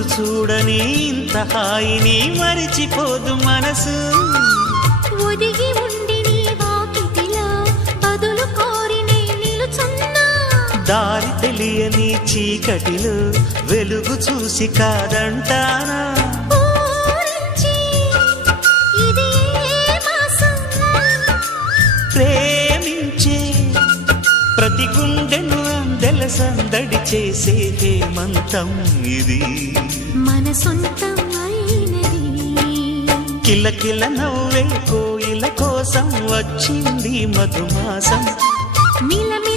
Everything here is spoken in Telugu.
రోజు చూడని ఇంత హాయిని మరిచిపోదు మనసు. ఒదిగి ఉండి నీ వాకిటిలో బదులు కోరి నే నిలుచున్నా. దారి తెలియని చీకటిలో వెలుగు చూసి కాదంటానా. ఊరించి ఇది ఏ మాసం? ప్రేమించే ప్రతి గుండెను అందెల సందడి చేసే హేమంతం ఇది. మన సొంతం అయినది. కిలకిల నవ్వే కోయిల కోసం వచ్చింది మధుమాసం. మిలమిల